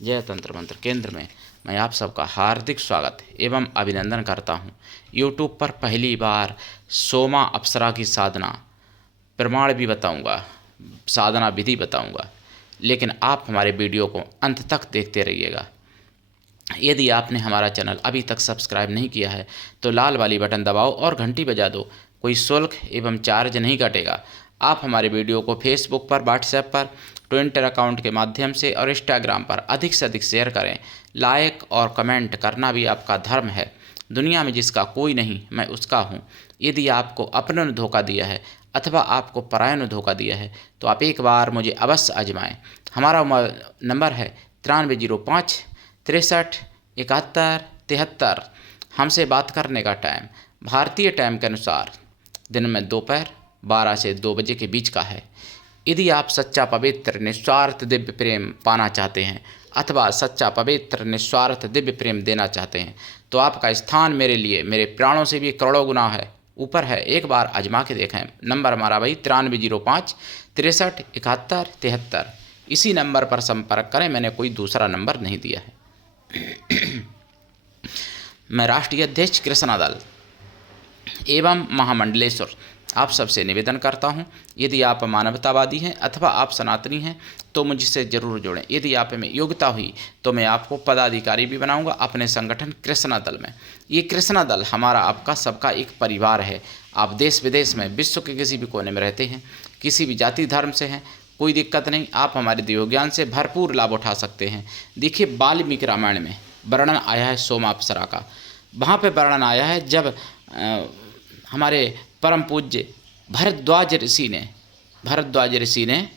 जय तंत्र मंत्र केंद्र में मैं आप सबका हार्दिक स्वागत एवं अभिनंदन करता हूं। यूट्यूब पर पहली बार सोमा अप्सरा की साधना प्रमाण भी बताऊंगा, साधना विधि बताऊंगा, लेकिन आप हमारे वीडियो को अंत तक देखते रहिएगा। यदि आपने हमारा चैनल अभी तक सब्सक्राइब नहीं किया है तो लाल वाली बटन दबाओ और घंटी बजा दो। कोई शुल्क एवं चार्ज नहीं कटेगा। आप हमारे वीडियो को फेसबुक पर, व्हाट्सएप पर, ट्विटर अकाउंट के माध्यम से और इंस्टाग्राम पर अधिक से अधिक शेयर करें। लाइक और कमेंट करना भी आपका धर्म है। दुनिया में जिसका कोई नहीं मैं उसका हूँ। यदि आपको अपनों ने धोखा दिया है अथवा आपको परायों ने धोखा दिया है तो आप एक बार मुझे अवश्य आजमाएं। हमारा नंबर है 9305 63 71 73। हमसे बात करने का टाइम भारतीय टाइम के अनुसार दिन में दोपहर 12 से 2 बजे के बीच का है। यदि आप सच्चा पवित्र निस्वार्थ दिव्य प्रेम पाना चाहते हैं अथवा सच्चा पवित्र निस्वार्थ दिव्य प्रेम देना चाहते हैं तो आपका स्थान मेरे लिए मेरे प्राणों से भी करोड़ों गुना है ऊपर है। एक बार आजमा के देखें। नंबर हमारा भाई 9305 63 71 73। इसी नंबर पर संपर्क करें। मैंने कोई दूसरा नंबर नहीं दिया है। मैं राष्ट्रीय अध्यक्ष कृष्णा दल एवं महामंडलेश्वर आप सबसे निवेदन करता हूं, यदि आप मानवतावादी हैं अथवा आप सनातनी हैं तो मुझसे ज़रूर जुड़ें। यदि आप में योग्यता हुई तो मैं आपको पदाधिकारी भी बनाऊंगा अपने संगठन कृष्णा दल में। ये कृष्णा दल हमारा आपका सबका एक परिवार है। आप देश विदेश में विश्व के किसी भी कोने में रहते हैं, किसी भी जाति धर्म से हैं, कोई दिक्कत नहीं। आप हमारे देव ज्ञान से भरपूर लाभ उठा सकते हैं। देखिए, वाल्मीकि रामायण में वर्णन आया है सोमा अप्सरा का। वहाँ पर वर्णन आया है जब हमारे परम पूज्य भरद्वाज ऋषि ने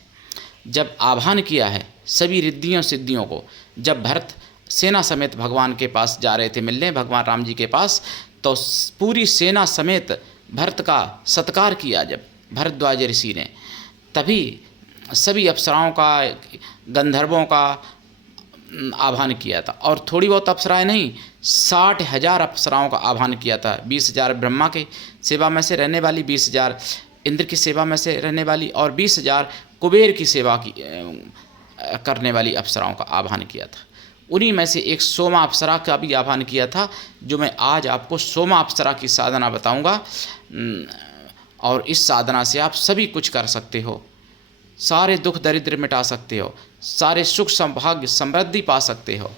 जब आह्वान किया है सभी रिद्धियों सिद्धियों को, जब भरत सेना समेत भगवान के पास जा रहे थे मिलने, भगवान राम जी के पास, तो पूरी सेना समेत भरत का सत्कार किया जब भरद्वाज ऋषि ने, तभी सभी अप्सराओं का, गंधर्वों का आह्वान किया था। और थोड़ी बहुत अप्सराएं नहीं, 60,000 अप्सराओं का आह्वान किया था। 20,000 ब्रह्मा के सेवा में से रहने वाली, 20,000 इंद्र की सेवा में से रहने वाली और 20,000 कुबेर की सेवा की करने वाली अप्सराओं का आह्वान किया था। उन्हीं में से एक सोमा अप्सरा का भी आह्वान किया था, जो मैं आज आपको सोमा अप्सरा की साधना बताऊंगा। और इस साधना से आप सभी कुछ कर सकते हो, सारे दुख दरिद्र मिटा सकते हो, सारे सुख सौभाग्य समृद्धि पा सकते हो।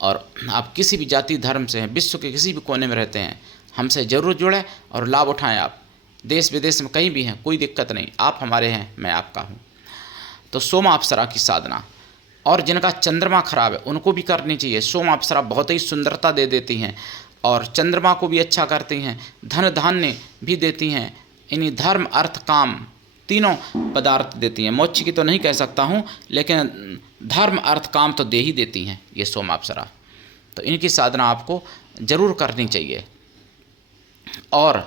और आप किसी भी जाति धर्म से हैं, विश्व के किसी भी कोने में रहते हैं, हमसे ज़रूर जुड़ें और लाभ उठाएं। आप देश विदेश में कहीं भी हैं, कोई दिक्कत नहीं, आप हमारे हैं, मैं आपका हूं। तो सोमा अप्सरा की साधना, और जिनका चंद्रमा खराब है उनको भी करनी चाहिए। सोमा अप्सरा बहुत ही सुंदरता दे देती हैं और चंद्रमा को भी अच्छा करती हैं, धन धान्य भी देती हैं। इन्हीं धर्म अर्थ काम तीनों पदार्थ देती हैं। मोक्ष की तो नहीं कह सकता हूँ, लेकिन धर्म अर्थ काम तो दे ही देती हैं ये सोमा अप्सरा। तो इनकी साधना आपको ज़रूर करनी चाहिए और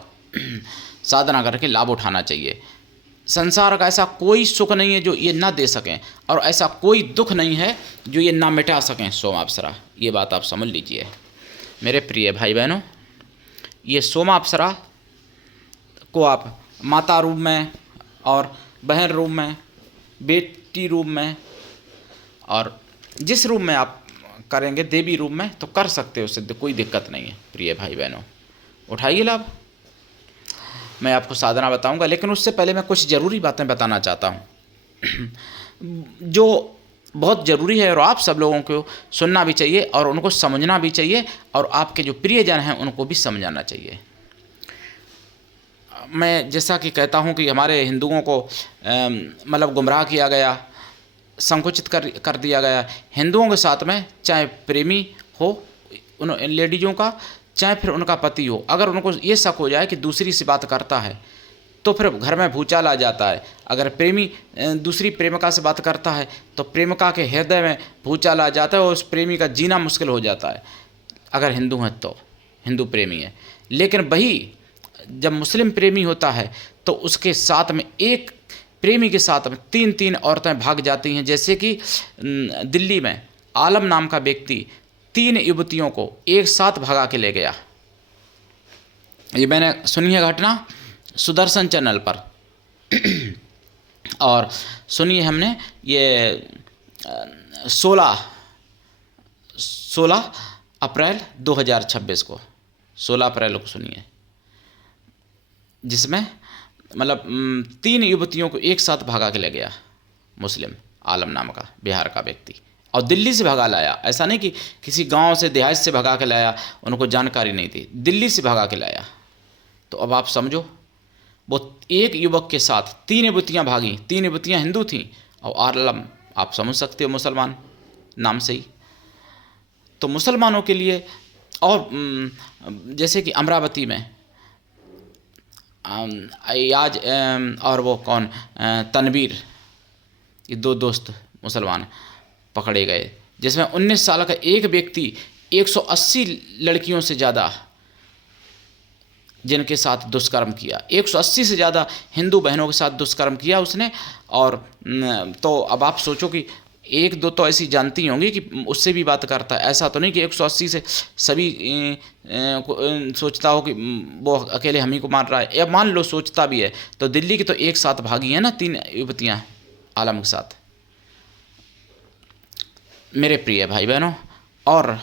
साधना करके लाभ उठाना चाहिए। संसार का ऐसा कोई सुख नहीं है जो ये ना दे सकें, और ऐसा कोई दुख नहीं है जो ये ना मिटा सकें सोमा अप्सरा। ये बात आप समझ लीजिए मेरे प्रिय भाई बहनों। ये सोमा अप्सरा को आप माता रूप में और बहन रूप में, बेटी रूप में, और जिस रूप में आप करेंगे, देवी रूप में, तो कर सकते हो, सिद्ध, कोई दिक्कत नहीं है। प्रिय भाई बहनों, उठाइए लाभ। मैं आपको साधना बताऊंगा, लेकिन उससे पहले मैं कुछ ज़रूरी बातें बताना चाहता हूं जो बहुत ज़रूरी है और आप सब लोगों को सुनना भी चाहिए और उनको समझना भी चाहिए, और आपके जो प्रियजन हैं उनको भी समझाना चाहिए। मैं जैसा कि कहता हूं कि हमारे हिंदुओं को मतलब गुमराह किया गया, संकुचित कर दिया गया। हिंदुओं के साथ में चाहे प्रेमी हो उन लेडीज़ों का, चाहे फिर उनका पति हो, अगर उनको ये शक हो जाए कि दूसरी से बात करता है तो फिर घर में भूचाल आ जाता है। अगर प्रेमी दूसरी प्रेमिका से बात करता है तो प्रेमिका के हृदय में भूचाल आ जाता है और उस प्रेमी का जीना मुश्किल हो जाता है, अगर हिंदू हैं तो, हिंदू प्रेमी है। लेकिन वही जब मुस्लिम प्रेमी होता है तो उसके साथ में, एक प्रेमी के साथ में 3-3 औरतें भाग जाती हैं। जैसे कि दिल्ली में आलम नाम का व्यक्ति 3 युवतियों को एक साथ भगा के ले गया। ये मैंने सुनी है घटना सुदर्शन चैनल पर। और सुनिए हमने ये 16 16 अप्रैल 2026 को, 16 अप्रैल को सुनिए, जिसमें मतलब 3 युवतियों को एक साथ भगा के ले गया मुस्लिम आलम नाम का बिहार का व्यक्ति, और दिल्ली से भगा लाया। ऐसा नहीं कि किसी गांव से देहात से भगा के लाया, उनको जानकारी नहीं थी, दिल्ली से भगा के लाया। तो अब आप समझो, वो एक युवक के साथ 3 युवतियाँ भागी, 3 युवतियाँ हिंदू थीं और आलम आप समझ सकते हो मुसलमान नाम से ही। तो मुसलमानों के लिए, और जैसे कि अमरावती में अयाज और वो कौन तनवीर, ये 2 दोस्त मुसलमान पकड़े गए, जिसमें 19 साल का एक व्यक्ति 180 लड़कियों से ज़्यादा जिनके साथ दुष्कर्म किया, 180 से ज़्यादा हिंदू बहनों के साथ दुष्कर्म किया उसने। और तो अब आप सोचो कि 1-2 तो ऐसी जानती होंगी कि उससे भी बात करता है, ऐसा तो नहीं कि 180 से सभी सोचता हो कि वो अकेले हम ही को मार रहा है, या मान लो सोचता भी है तो दिल्ली की तो एक साथ भागी है ना 3 युवतियाँ आलम के साथ। मेरे प्रिय भाई बहनों, और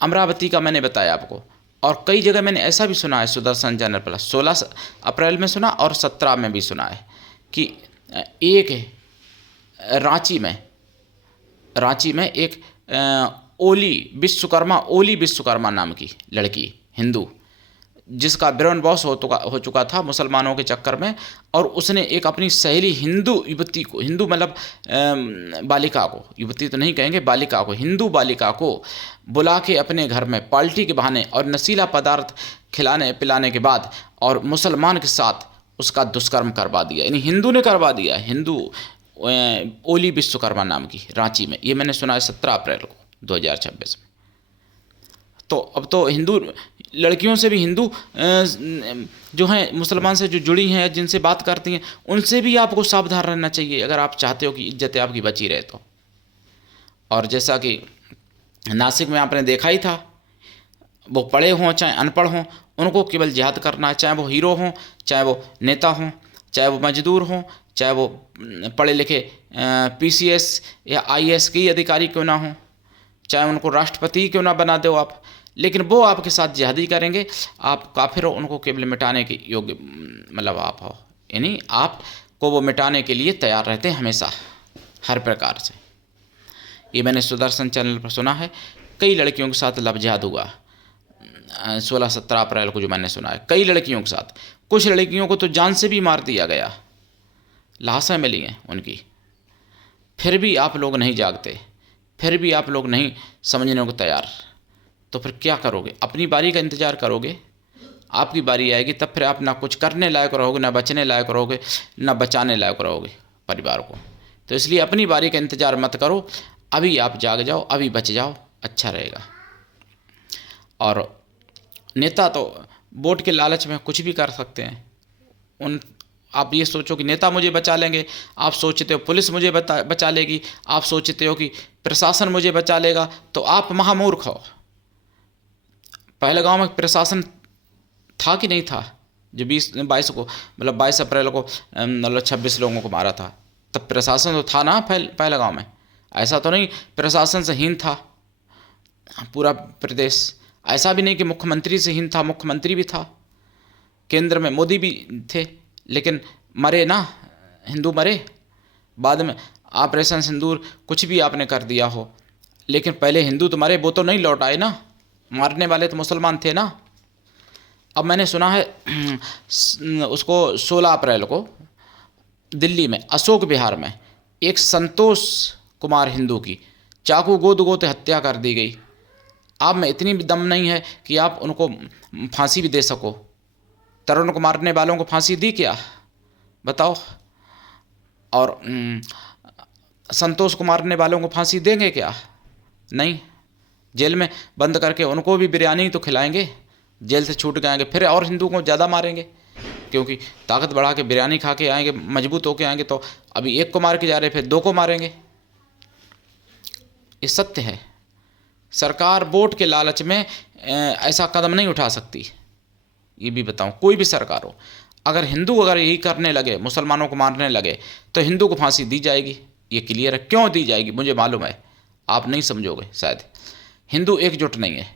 अमरावती का मैंने बताया आपको, और कई जगह मैंने ऐसा भी सुना है, सुदर्शन चैनल पर 16 अप्रैल में सुना और 17 में भी सुना है कि एक रांची में एक ओली विश्वकर्मा नाम की लड़की हिंदू, जिसका ब्रेन वॉश हो चुका था मुसलमानों के चक्कर में, और उसने एक अपनी सहेली हिंदू युवती को, हिंदू मतलब बालिका को, युवती तो नहीं कहेंगे, बालिका को, हिंदू बालिका को बुला के अपने घर में पार्टी के बहाने और नशीला पदार्थ खिलाने पिलाने के बाद और मुसलमान के साथ उसका दुष्कर्म करवा दिया, यानी हिंदू ने करवा दिया, हिंदू ओली विश्वकर्मा नाम की, रांची में। ये मैंने सुना है 17 अप्रैल को 2026 में। तो अब तो हिंदू लड़कियों से भी, हिंदू जो हैं मुसलमान से जो जुड़ी हैं, जिनसे बात करती हैं, उनसे भी आपको सावधान रहना चाहिए अगर आप चाहते हो कि इज्जत आपकी बची रहे तो। और जैसा कि नासिक में आपने देखा ही था, वो पढ़े हों चाहे अनपढ़ हों, उनको केवल जिहाद करना है, चाहे वो हीरो हों, चाहे वो नेता हों, चाहे वो मजदूर हों, चाहे वो पढ़े लिखे PCS या IAS के अधिकारी क्यों ना हों, चाहे उनको राष्ट्रपति क्यों ना बना दो आप, लेकिन वो आपके साथ जिहादी करेंगे। आप काफिर हो, उनको केवल मिटाने के योग्य मतलब आप हो, यानी आपको वो मिटाने के लिए तैयार रहते हैं हमेशा, हर प्रकार से। ये मैंने सुदर्शन चैनल पर सुना है, कई लड़कियों के साथ लव जिहाद हुआ 16-17 अप्रैल को, जो मैंने सुना है, कई लड़कियों के साथ। कुछ लड़कियों को तो जान से भी मार दिया गया, लाशें मिली हैं उनकी। फिर भी आप लोग नहीं जागते, फिर भी आप लोग नहीं समझने को तैयार, तो फिर क्या करोगे? अपनी बारी का इंतज़ार करोगे, आपकी बारी आएगी तब फिर आप ना कुछ करने लायक रहोगे, ना बचने लायक रहोगे, ना बचाने लायक रहोगे परिवार को। तो इसलिए अपनी बारी का इंतज़ार मत करो, अभी आप जाग जाओ, अभी बच जाओ, अच्छा रहेगा। और नेता तो वोट के लालच में कुछ भी कर सकते हैं। आप ये सोचो कि नेता मुझे बचा लेंगे, आप सोचते हो पुलिस मुझे बचा लेगी, आप सोचते हो कि प्रशासन मुझे बचा लेगा, तो आप महामूर्ख हो। पहलगांव में प्रशासन था कि नहीं था, जो 22 अप्रैल को मतलब 26 लोगों को मारा था, तब प्रशासन तो था ना पहलगांव में। ऐसा तो नहीं प्रशासन से हीन था पूरा प्रदेश, ऐसा भी नहीं कि मुख्यमंत्री से हीन था, मुख्यमंत्री भी था, केंद्र में मोदी भी थे, लेकिन मरे ना, हिंदू मरे। बाद में ऑपरेशन सिंदूर कुछ भी आपने कर दिया हो, लेकिन पहले हिंदू तो मरे, वो तो नहीं लौट आए ना, मारने वाले तो मुसलमान थे ना। अब मैंने सुना है उसको 16 अप्रैल को दिल्ली में अशोक विहार में एक संतोष कुमार हिंदू की चाकू गोद हत्या कर दी गई। आप में इतनी भी दम नहीं है कि आप उनको फांसी भी दे सको। तरुण को मारने वालों को फांसी दी क्या, बताओ? और संतोष को मारने वालों को फांसी देंगे क्या? नहीं, जेल में बंद करके उनको भी बिरयानी तो खिलाएंगे, जेल से छूट जाएंगे फिर और हिंदू को ज़्यादा मारेंगे, क्योंकि ताकत बढ़ा के बिरयानी खा के आएंगे, मजबूत होके आएंगे। तो अभी एक को मार के जा रहे, फिर 2 को मारेंगे। ये सत्य है। सरकार वोट के लालच में ऐसा कदम नहीं उठा सकती, ये भी बताऊं, कोई भी सरकार हो। अगर हिंदू अगर यही करने लगे, मुसलमानों को मारने लगे, तो हिंदू को फांसी दी जाएगी। ये क्लियर है। क्यों दी जाएगी मुझे मालूम है, आप नहीं समझोगे शायद। हिंदू एकजुट नहीं है।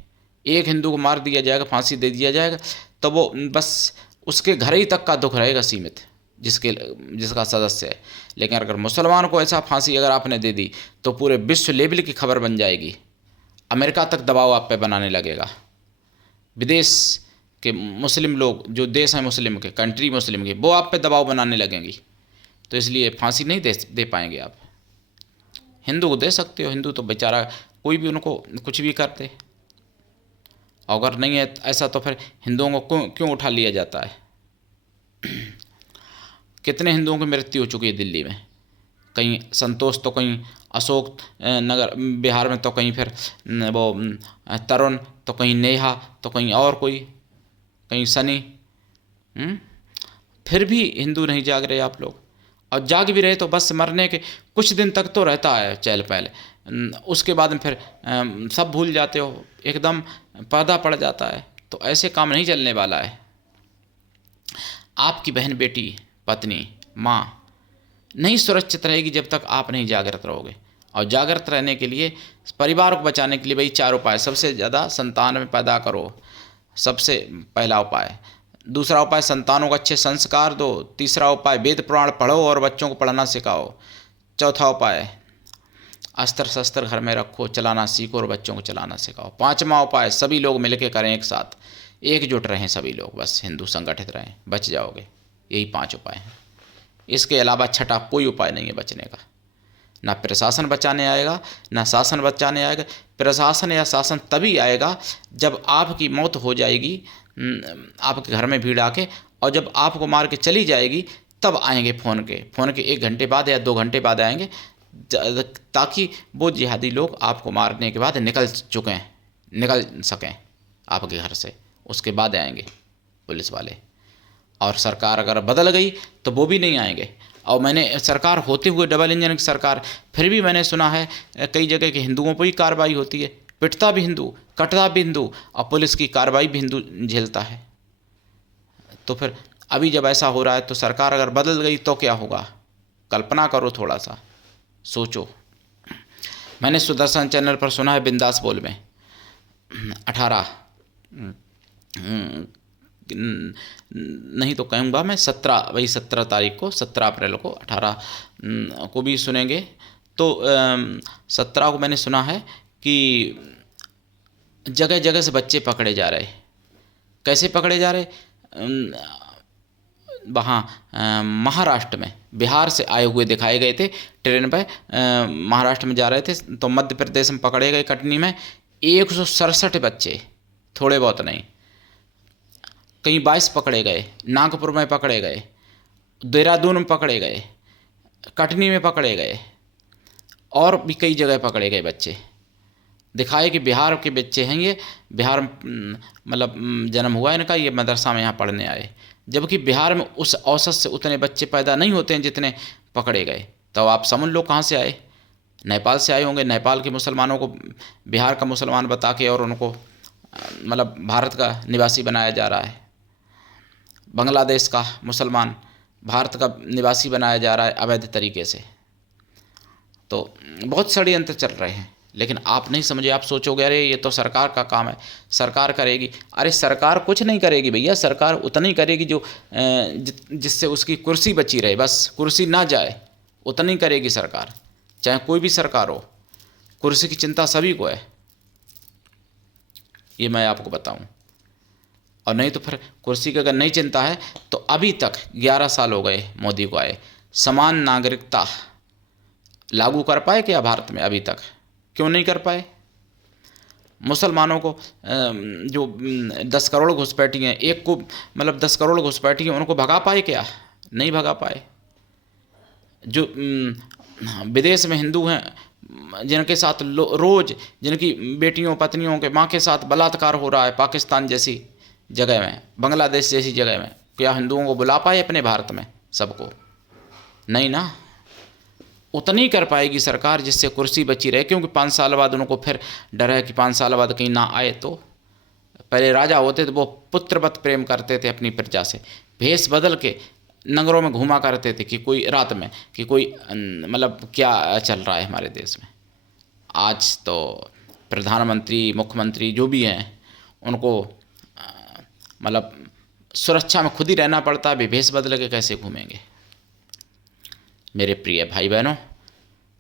एक हिंदू को मार दिया जाएगा, फांसी दे दिया जाएगा, तो वो बस उसके घर ही तक का दुख रहेगा सीमित, जिसका सदस्य है। लेकिन अगर मुसलमान को ऐसा फांसी अगर आपने दे दी तो पूरे विश्व लेवल की खबर बन जाएगी। अमेरिका तक दबाव आप पे बनाने लगेगा। विदेश के मुस्लिम लोग, जो देश हैं मुस्लिम के, कंट्री मुस्लिम के, वो आप पे दबाव बनाने लगेंगी। तो इसलिए फांसी नहीं दे पाएंगे आप। हिंदू को दे सकते हो, हिंदू तो बेचारा कोई भी उनको कुछ भी करते। अगर नहीं है ऐसा तो फिर हिंदुओं को क्यों उठा लिया जाता है। कितने हिंदुओं की मृत्यु हो चुकी है दिल्ली में, कहीं संतोष तो कहीं अशोक नगर बिहार में, तो कहीं फिर वो तरुण, तो कहीं नेहा, तो कहीं और कोई, कहीं सनी। फिर भी हिंदू नहीं जाग रहे आप लोग। और जाग भी रहे तो बस मरने के कुछ दिन तक तो रहता है चहल पहल, उसके बाद में फिर सब भूल जाते हो, एकदम पर्दा पड़ जाता है। तो ऐसे काम नहीं चलने वाला है। आपकी बहन, बेटी, पत्नी, माँ नहीं सुरक्षित रहेगी जब तक आप नहीं जागृत रहोगे। और जागृत रहने के लिए, परिवार को बचाने के लिए भाई 4 उपाय। सबसे ज़्यादा संतान में पैदा करो, सबसे पहला उपाय। दूसरा उपाय, संतानों को अच्छे संस्कार दो। तीसरा उपाय, वेद पुराण पढ़ो और बच्चों को पढ़ना सिखाओ। चौथा उपाय, अस्त्र शस्त्र घर में रखो, चलाना सीखो और बच्चों को चलाना सिखाओ। 5वां उपाय, सभी लोग मिलकर करें, एक साथ एकजुट रहें सभी लोग, बस हिंदू संगठित रहें, बच जाओगे। यही 5 उपाय हैं। इसके अलावा छठा कोई उपाय नहीं है बचने का। ना प्रशासन बचाने आएगा, ना शासन बचाने आएगा। प्रशासन या शासन तभी आएगा जब आपकी मौत हो जाएगी, आपके घर में भीड़ आके, और जब आपको मार के चली जाएगी तब आएंगे फ़ोन के 1 घंटे बाद या 2 घंटे बाद आएंगे, ताकि वो जिहादी लोग आपको मारने के बाद निकल सकें आपके घर से। उसके बाद आएंगे पुलिस वाले। और सरकार अगर बदल गई तो वो भी नहीं आएंगे। और मैंने सरकार होते हुए, डबल इंजन की सरकार, फिर भी मैंने सुना है कई जगह के हिंदुओं पर ही कार्रवाई होती है। पिटता भी हिंदू, कटता भी हिंदू, और पुलिस की कार्रवाई भी हिंदू झेलता है। तो फिर अभी जब ऐसा हो रहा है तो सरकार अगर बदल गई तो क्या होगा? कल्पना करो, थोड़ा सा सोचो। मैंने सुदर्शन चैनल पर सुना है, बिंदास बोल में 18 नहीं तो कहूँगा मैं 17 तारीख को, 17 अप्रैल को, 18 को भी सुनेंगे। तो 17 को मैंने सुना है कि जगह जगह से बच्चे पकड़े जा रहे। कैसे पकड़े जा रहे? वहाँ महाराष्ट्र में, बिहार से आए हुए दिखाए गए थे ट्रेन पर, महाराष्ट्र में जा रहे थे, तो मध्य प्रदेश में पकड़े गए, कटनी में 167 बच्चे, थोड़े बहुत नहीं। कहीं 22 पकड़े गए, नागपुर में पकड़े गए, देहरादून में पकड़े गए, कटनी में पकड़े गए, और भी कई जगह पकड़े गए बच्चे। दिखाए कि बिहार के बच्चे हैं ये, बिहार मतलब जन्म हुआ है इनका, ये मदरसा में यहाँ पढ़ने आए। जबकि बिहार में उस औसत से उतने बच्चे पैदा नहीं होते हैं जितने पकड़े गए। तो आप समझ लो कहाँ से आए? नेपाल से आए होंगे। नेपाल के मुसलमानों को बिहार का मुसलमान बता के और उनको मतलब भारत का निवासी बनाया जा रहा है। बांग्लादेश का मुसलमान भारत का निवासी बनाया जा रहा है अवैध तरीके से। तो बहुत षड्यंत्र चल रहे हैं, लेकिन आप नहीं समझे। आप सोचोगे अरे ये तो सरकार का काम है, सरकार करेगी। अरे सरकार कुछ नहीं करेगी भैया, सरकार उतनी करेगी जो जिससे उसकी कुर्सी बची रहे, बस कुर्सी ना जाए, उतनी करेगी सरकार, चाहे कोई भी सरकार हो। कुर्सी की चिंता सभी को है, ये मैं आपको बताऊं। और नहीं तो फिर कुर्सी की अगर नहीं चिंता है तो अभी तक 11 साल हो गए मोदी को आए, समान नागरिकता लागू कर पाए क्या भारत में? अभी तक क्यों नहीं कर पाए? मुसलमानों को जो 10 करोड़ घुसपैठी हैं, एक को मतलब 10 करोड़ घुसपैठी हैं, उनको भगा पाए क्या? नहीं भगा पाए। जो विदेश में हिंदू हैं, जिनके साथ रोज़, जिनकी बेटियों, पत्नियों के, माँ के साथ बलात्कार हो रहा है पाकिस्तान जैसी जगह में, बांग्लादेश जैसी जगह में, क्या हिंदुओं को बुला पाए अपने भारत में? सबको नहीं ना। उतनी कर पाएगी सरकार जिससे कुर्सी बची रहे, क्योंकि 5 साल बाद उनको फिर डर है कि 5 साल बाद कहीं ना आए। तो पहले राजा होते थे वो पुत्रवत प्रेम करते थे अपनी प्रजा से, भेष बदल के नगरों में घूमा करते थे कि कोई रात में कि कोई मतलब क्या चल रहा है हमारे देश में। आज तो प्रधानमंत्री, मुख्यमंत्री जो भी हैं उनको मतलब सुरक्षा में खुद ही रहना पड़ता है, वे भेष बदल के कैसे घूमेंगे। मेरे प्रिय भाई बहनों,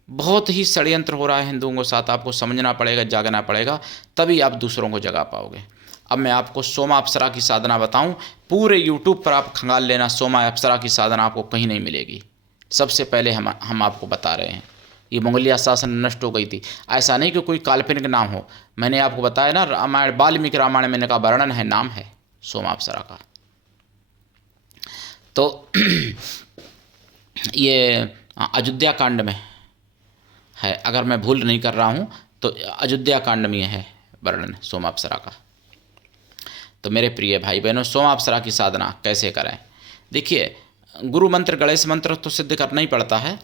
बहुत ही षड्यंत्र हो रहा है हिंदुओं के साथ। आपको समझना पड़ेगा, जागना पड़ेगा, तभी आप दूसरों को जगा पाओगे। अब मैं आपको सोमा अप्सरा की साधना बताऊं। पूरे यूट्यूब पर आप खंगाल लेना, सोमा अप्सरा की साधना आपको कहीं नहीं मिलेगी। सबसे पहले हम आपको बता रहे हैं, ये मंगोलिया शासन नष्ट हो गई थी। ऐसा नहीं कि कोई काल्पनिक नाम हो, मैंने आपको बताया ना, रामायण, वाल्मीकि रामायण में इनका वर्णन है, नाम है सोमा अप्सरा का। तो ये अयोध्या कांड में है, अगर मैं भूल नहीं कर रहा हूँ तो अयोध्या कांड में है वर्णन सोमा अप्सरा का। तो मेरे प्रिय भाई बहनों, सोमा अप्सरा की साधना कैसे करें। देखिए, गुरु मंत्र, गणेश मंत्र तो सिद्ध करना ही पड़ता है,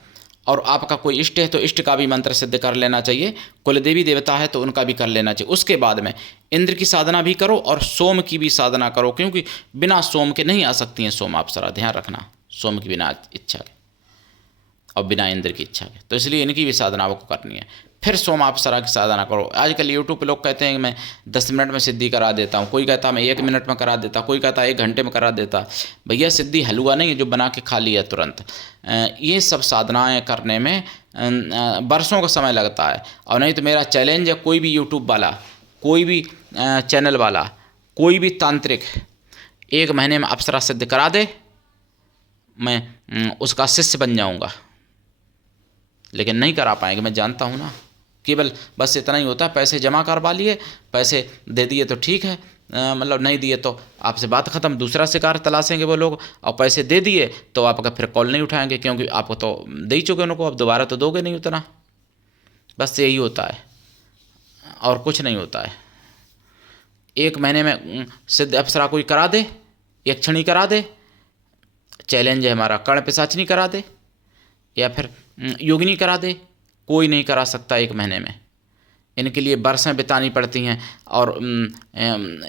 और आपका कोई इष्ट है तो इष्ट का भी मंत्र सिद्ध कर लेना चाहिए, कुल देवी देवता है तो उनका भी कर लेना चाहिए। उसके बाद में इंद्र की साधना भी करो और सोम की भी साधना करो, क्योंकि बिना सोम के नहीं आ सकती हैं सोमा अप्सरा, ध्यान रखना, सोम की बिना इच्छा के और बिना इंद्र की इच्छा के। तो इसलिए इनकी भी साधना आपको करनी है। फिर सोमा अप्सरा की साधना करो। आजकल यूट्यूब पे लोग कहते हैं कि मैं 10 मिनट में सिद्धि करा देता हूँ, कोई कहता है मैं 1 मिनट में करा देता, कोई कहता है 1 घंटे में करा देता। भैया, सिद्धि हलवा नहीं है जो बना के खा लिया तुरंत। ये सब साधनाएँ करने में बरसों का समय लगता है। और नहीं तो मेरा चैलेंज है, कोई भी यूट्यूब वाला, कोई भी चैनल वाला, कोई भी तांत्रिक 1 महीने में अप्सरा सिद्ध करा दे, मैं उसका शिष्य बन जाऊँगा। लेकिन नहीं करा पाएंगे, मैं जानता हूँ ना। केवल बस इतना ही होता है, पैसे जमा करवा लिए, पैसे दे दिए तो ठीक है, मतलब नहीं दिए तो आपसे बात ख़त्म, दूसरा शिकार तलाशेंगे वो लोग। और पैसे दे दिए तो आपका फिर कॉल नहीं उठाएंगे, क्योंकि आपको तो दे ही चुके उनको, अब दोबारा तो दोगे नहीं उतना। बस यही होता है और कुछ नहीं होता है। 1 महीने में सिद्ध अप्सरा कोई करा दे, यक्षिणी करा दे, चैलेंज है हमारा, कर्ण पिशाचिनी करा दे, या फिर योगिनी करा दे, कोई नहीं करा सकता 1 महीने में। इनके लिए बरसें बितानी पड़ती हैं, और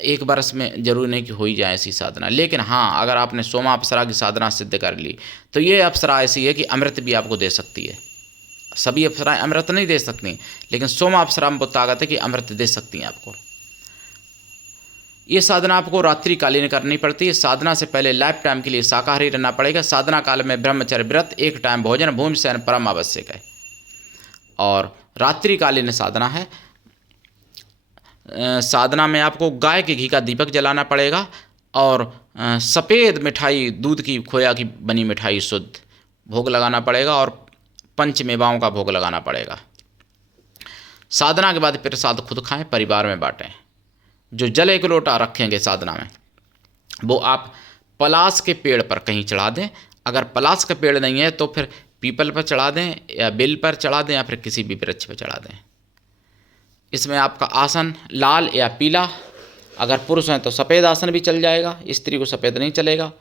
1 बरस में जरूरी नहीं कि हो ही जाए ऐसी साधना। लेकिन हाँ, अगर आपने सोमा अप्सरा की साधना सिद्ध कर ली तो ये अप्सरा ऐसी है कि अमृत भी आपको दे सकती है। सभी अप्सराएं अमृत नहीं दे सकती, लेकिन सोमा अप्सरा में बहुत ताकत है कि अमृत दे सकती हैं आपको। ये साधना आपको रात्रिकालीन करनी पड़ती है। साधना से पहले लाइफ टाइम के लिए शाकाहारी रहना पड़ेगा। साधना काल में ब्रह्मचर्य व्रत, 1 टाइम भोजन, भूमि शयन परम आवश्यक है। और रात्रिकालीन साधना है। साधना में आपको गाय के घी का दीपक जलाना पड़ेगा, और सफ़ेद मिठाई, दूध की, खोया की बनी मिठाई शुद्ध भोग लगाना पड़ेगा, और पंचमेवाओं का भोग लगाना पड़ेगा। साधना के बाद प्रसाद खुद खाएं, परिवार में बांटें। जो जल 1 लोटा रखेंगे साधना में, वो आप पलाश के पेड़ पर कहीं चढ़ा दें। अगर पलाश का पेड़ नहीं है तो फिर पीपल पर चढ़ा दें, या बेल पर चढ़ा दें, या फिर किसी भी वृक्ष पर चढ़ा दें। इसमें आपका आसन लाल या पीला, अगर पुरुष हैं तो सफ़ेद आसन भी चल जाएगा, स्त्री को सफ़ेद नहीं चलेगा।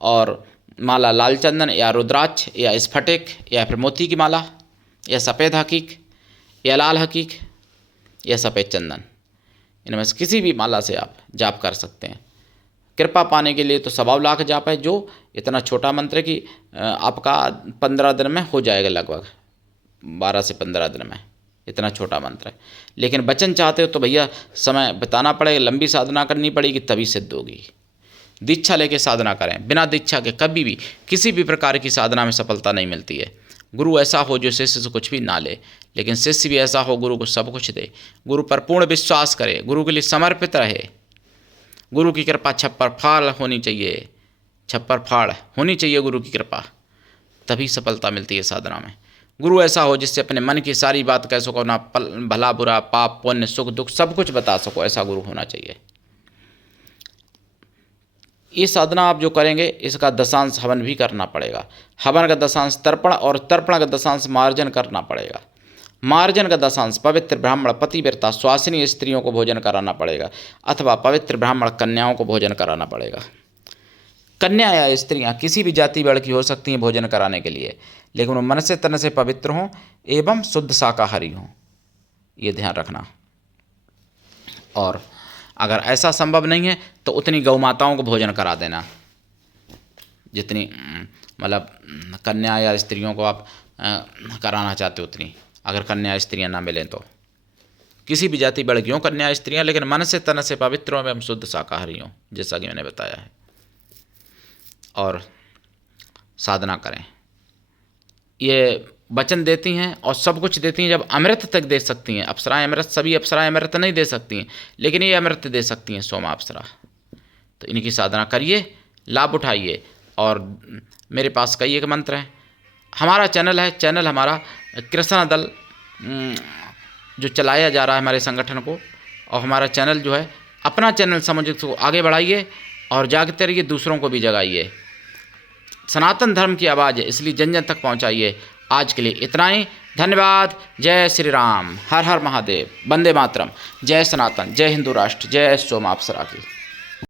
और माला लाल चंदन या रुद्राक्ष या स्फटिक या फिर मोती की माला, या सफ़ेद हकीक या लाल हकीक या सफ़ेद चंदन, इनमें से किसी भी माला से आप जाप कर सकते हैं। कृपा पाने के लिए तो 1.25 लाख जाप है, जो इतना छोटा मंत्र है कि आपका 15 दिन में हो जाएगा, लगभग 12 से 15 दिन में, इतना छोटा मंत्र है। लेकिन वचन चाहते हो तो भैया समय बिताना पड़ेगा, लंबी साधना करनी पड़ेगी, तभी सिद्ध होगी। दीक्षा लेके साधना करें, बिना दीक्षा के कभी भी किसी भी प्रकार की साधना में सफलता नहीं मिलती है। गुरु ऐसा हो जो शिष्य से कुछ भी ना ले, लेकिन शिष्य भी ऐसा हो गुरु को सब कुछ दे। गुरु पर पूर्ण विश्वास करे, गुरु के लिए समर्पित रहे। गुरु की कृपा छप्पर फाड़ होनी चाहिए, छप्पर फाड़ होनी चाहिए गुरु की कृपा, तभी सफलता मिलती है साधना में। गुरु ऐसा हो जिससे अपने मन की सारी बात कह सको, ना भला बुरा, पाप पुण्य, सुख दुख सब कुछ बता सको, ऐसा गुरु होना चाहिए। ये साधना आप जो करेंगे, इसका दशांश हवन भी करना पड़ेगा। हवन का दशांश तर्पण, और तर्पण का दशांश मार्जन करना पड़ेगा। मार्जन का दशांश पवित्र ब्राह्मण, पतिव्रता, स्वासिनी स्त्रियों को भोजन कराना पड़ेगा, अथवा पवित्र ब्राह्मण कन्याओं को भोजन कराना पड़ेगा। कन्या या स्त्रियां किसी भी जाति वर्ग की हो सकती हैं भोजन कराने के लिए, लेकिन वो मन से तन से पवित्र हों एवं शुद्ध शाकाहारी हों, ये ध्यान रखना। और अगर ऐसा संभव नहीं है तो उतनी गौ माताओं को भोजन करा देना। जितनी मतलब कन्या या स्त्रियों को आप कराना चाहते हो उतनी, अगर कन्या स्त्रियां ना मिलें तो। किसी भी जाति बढ़ गई हों कन्या स्त्रियां, लेकिन मन से तन से पवित्र हों एवं शुद्ध शाकाहारी हों, जैसा कि मैंने बताया है, और साधना करें। ये वचन देती हैं और सब कुछ देती हैं, जब अमृत तक दे सकती हैं अप्सराएं। अमृत सभी अप्सराएं अमृत नहीं दे सकती हैं, लेकिन ये अमृत दे सकती हैं, सोमा अप्सरा। तो इनकी साधना करिए, लाभ उठाइए। और मेरे पास कई एक मंत्र हैं। हमारा चैनल है, चैनल हमारा कृष्णा दल जो चलाया जा रहा है हमारे संगठन को, और हमारा चैनल जो है, अपना चैनल समझ को आगे बढ़ाइए और जागते रहिए, दूसरों को भी जगाइए। सनातन धर्म की आवाज़ है, इसलिए जन जन तक पहुंचाइए। आज के लिए इतना ही, धन्यवाद। जय श्री राम, हर हर महादेव, वंदे मातरम, जय सनातन, जय हिंदू राष्ट्र, जय सोमा अप्सरा की।